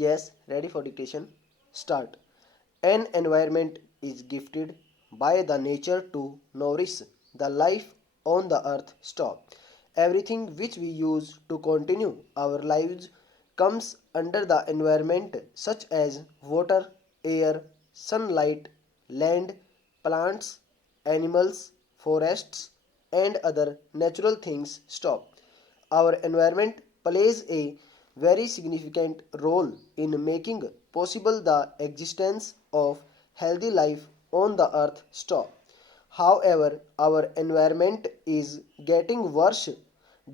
Yes, ready for dictation. Start. An environment is gifted by the nature to nourish the life on the earth. Stop. Everything which we use to continue our lives comes under the environment, such as water, air, sunlight, land, plants, animals, forests, and other natural things. Stop. Our environment plays a very significant role in making possible the existence of healthy life on the earth. Stop. However, our environment is getting worse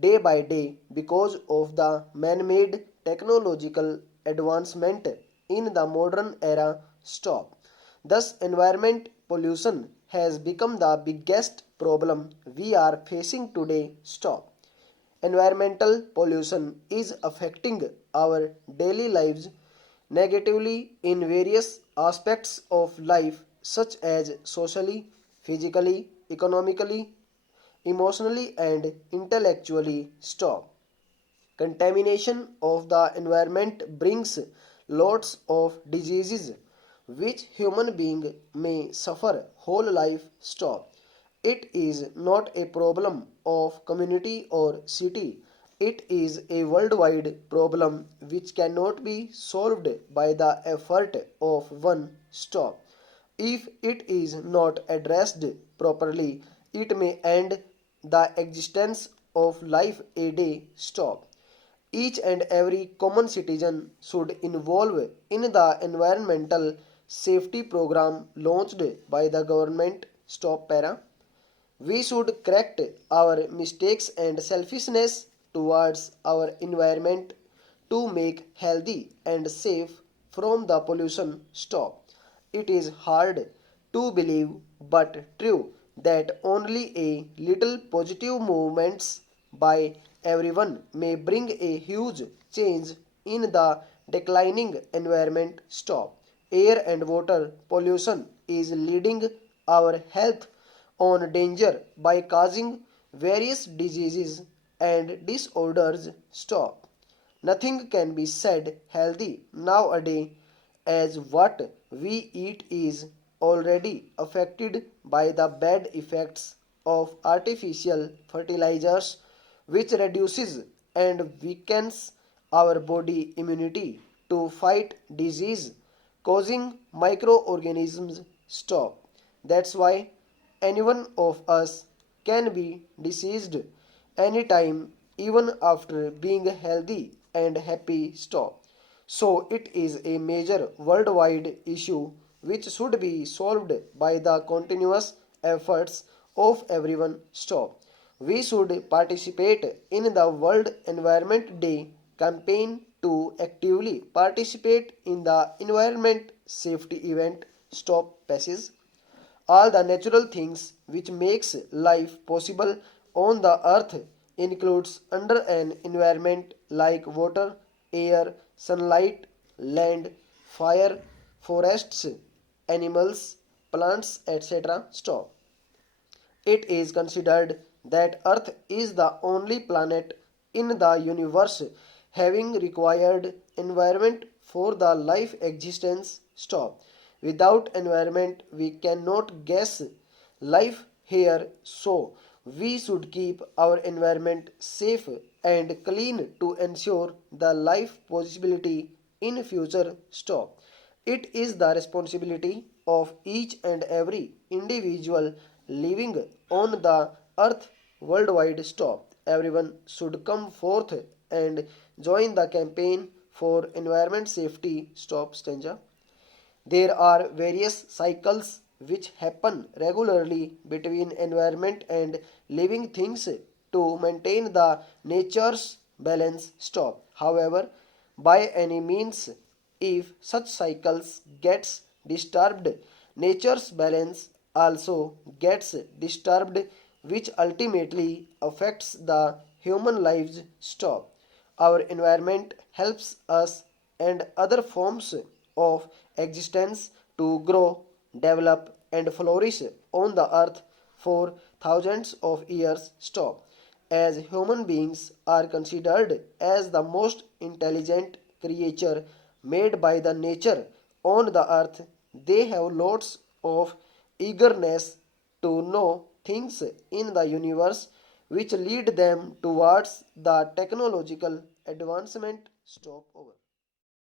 day by day because of the man-made technological advancement in the modern era. Stop. Thus, environment pollution has become the biggest problem we are facing today. Stop. Environmental pollution is affecting our daily lives negatively in various aspects of life, such as socially, physically, economically, emotionally, and intellectually. Stop. Contamination of the environment brings lots of diseases which human being may suffer whole life. Stop. It is not a problem of community or city. It is a worldwide problem which cannot be solved by the effort of one. Stop. If it is not addressed properly, it may end the existence of life a day. Stop. Each and every common citizen should involve in the environmental safety program launched by the government. Stop para. We should correct our mistakes and selfishness towards our environment to make healthy and safe from the pollution. Stop. It is hard to believe but true that only a little positive movements by everyone may bring a huge change in the declining environment. Stop. Air and water pollution is leading our health on danger by causing various diseases and disorders. Stop. Nothing can be said healthy nowadays as what we eat is already affected by the bad effects of artificial fertilizers, which reduces and weakens our body immunity to fight disease causing microorganisms. Stop. That's why any one of us can be diseased anytime, even after being healthy and happy. Stop. So it is a major worldwide issue which should be solved by the continuous efforts of everyone. Stop. We should participate in the World Environment Day campaign to actively participate in the environment safety event. Stop passage. All the natural things which makes life possible on the earth includes under an environment like water, air, sunlight, land, fire, forests, animals, plants, etc. Stop. It is considered that Earth is the only planet in the universe having required environment for the life existence. Stop. Without environment, we cannot guess life here, so we should keep our environment safe and clean to ensure the life possibility in future. Stop. It is the responsibility of each and every individual living on the earth worldwide. Stop. Everyone should come forth and join the campaign for environment safety. Stop stanza. There are various cycles which happen regularly between environment and living things to maintain the nature's balance. Stop. However, by any means, if such cycles gets disturbed, nature's balance also gets disturbed, which ultimately affects the human lives. Stop. Our environment helps us and other forms of existence to grow, develop, and flourish on the earth for thousands of years. Stop. As human beings are considered as the most intelligent creature made by the nature on the earth, they have lots of eagerness to know things in the universe which lead them towards the technological advancement. Stop over.